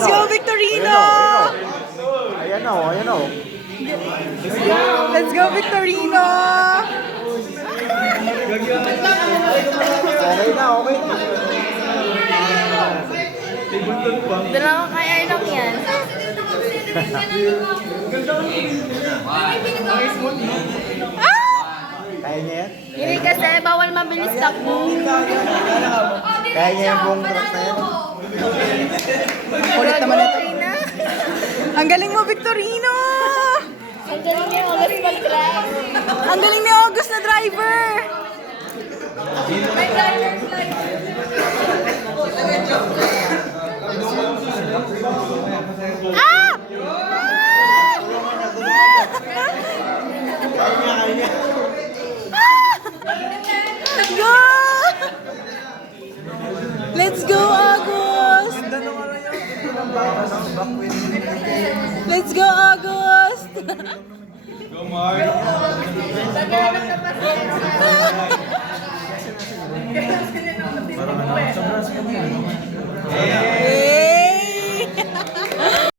Let's go, Victorino! Ayan o, ayan o. Let's go, Victorino! Okay na, okay na. Dalawa kaya lang yan. Kaya niya yan? Hindi kasi bawal mabilis takbo. Kaya niya yung buong truck na yan? Ulit naman ito. Okay na. Ang galing mo, Victorino! Ang galing niya ulit mag-drive. Ang galing ni August na driver! May driver's license. Ah! Go! Let's go, August! Let's go, August! Naghanap na pasensya.